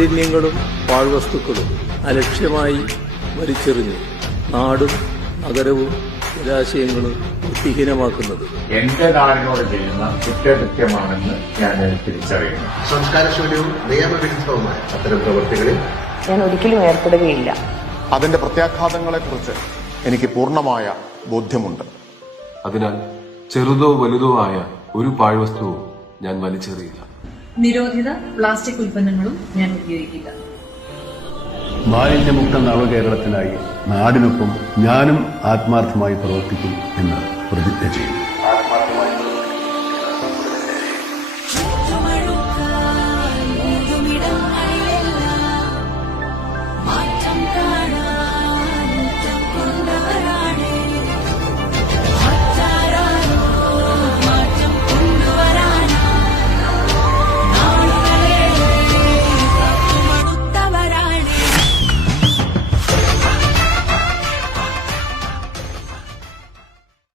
മാലിന്യങ്ങളും പാഴ്വസ്തുക്കളും അലക്ഷ്യമായി വലിച്ചെറിഞ്ഞ് നാടും നഗരവും ജലാശയങ്ങളും വൃത്തിഹീനമാക്കുന്നത് എന്റെ നാടിനോട് ചെയ്യുന്ന കുറ്റകൃത്യമാണെന്ന് ഞാൻ തിരിച്ചറിയുന്നു. സംസ്കാരശൂന്യവും നിയമവിരുദ്ധവുമായ അത്തരം പ്രവൃത്തികളിൽ ഞാൻ ഒരിക്കലും ഏർപ്പെടുകയില്ല. അതിന്റെ പ്രത്യാഘാതങ്ങളെക്കുറിച്ച് എനിക്ക് പൂർണ്ണമായ ബോധ്യമുണ്ട്. അതിനാൽ ചെറുതോ വലുതോ ആയ ഒരു പാഴ്വസ്തുവും ഞാൻ വലിച്ചെറിയില്ല. നിരോധിത പ്ലാസ്റ്റിക് ഉൽപ്പന്നങ്ങളും ഞാൻ ഉപയോഗിക്കില്ല. മാലിന്യമുക്ത നവകേരളത്തിനായി നാടിനൊപ്പം ഞാനും ആത്മാർത്ഥമായി പ്രവർത്തിക്കും എന്ന് പ്രതിജ്ഞ ചെയ്യുന്നു.